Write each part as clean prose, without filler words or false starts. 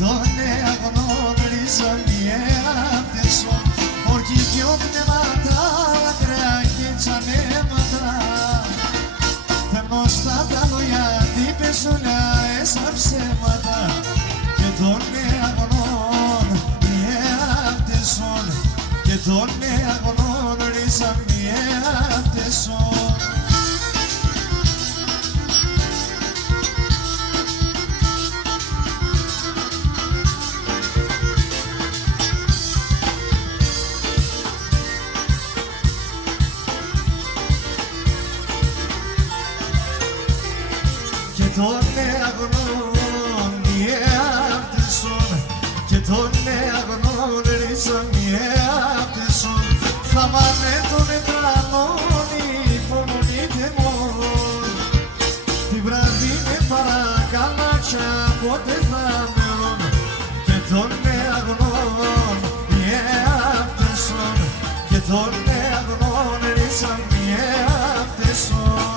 τον εγνώρισα διέφτεσο όρκη κι πνεύματα ακραία και τσανέματα φέρνω στα τα λόγια τι πεσούλια έσα ψέματα και τον εγνώρισα και τον εγνώρισα διέφτεσο. Τον αγνών διέφτεσον και τον αγνών ρίσαν διέφτεσον θα μάνε τον ετρανόν υπομονείτε μόν τη βραδύ με παρακαλάτια πότε θα μερών και τον αγνών διέφτεσον και τον αγνών ρίσαν διέφτεσον.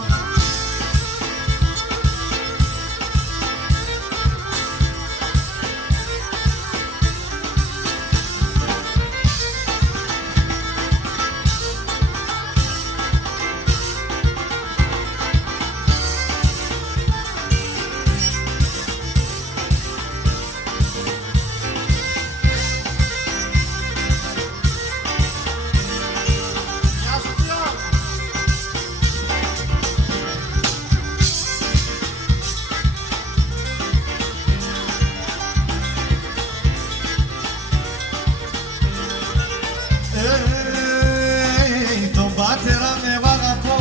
Τον πάτερα με βαγαπώ,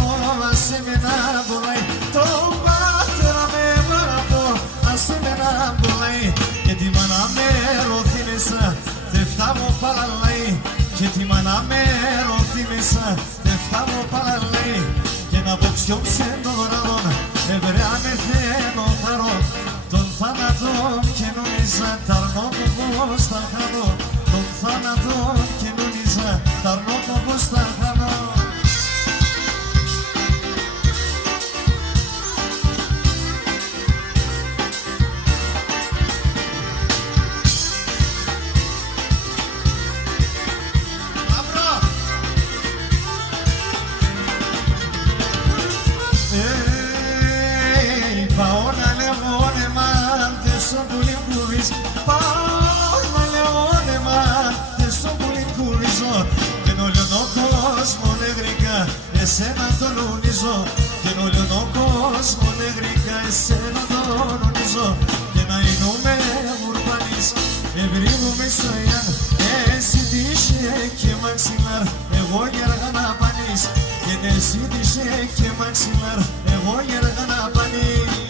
άσε με να μπουλάει. Τον πάτερα με βαγαπώ, άσε με να μπουλάει. Και τη μάνα με ρωθήνεσα, δεν φτάμω παραλάει. Και τη μάνα με ρωθήνεσα, δεν φτάμω παραλάει. Και να πω πιο ψεντοραλόν, ευρέα με θέλω χαρό. Τον θάνατο και νόμιζα, τ' αρνώ μου πως θα χαρώ. Τον θάνατο και νόμιζα, τ' αρνώ μου πως θα χαρώ. Πάω να λέγω όνεμα, τέσσω πολύ κουρίζω. Πάω να λέγω όνεμα, τέσσω πολύ κουρίζω. Και όλον ο κόσμο νεγρικά, εσένα τον ονίζω. Και όλον ο κόσμο νεγρικά, εσένα τον ονίζω. Και να εινούμε ουρπανείς, ευρύγουμε σοϊάν. Εσύ τύχε και μαξιλάρ, εγώ γέργα να πανείς. Και εσύ τύχε και μαξιλάρ, εγώ γέργα να πανείς.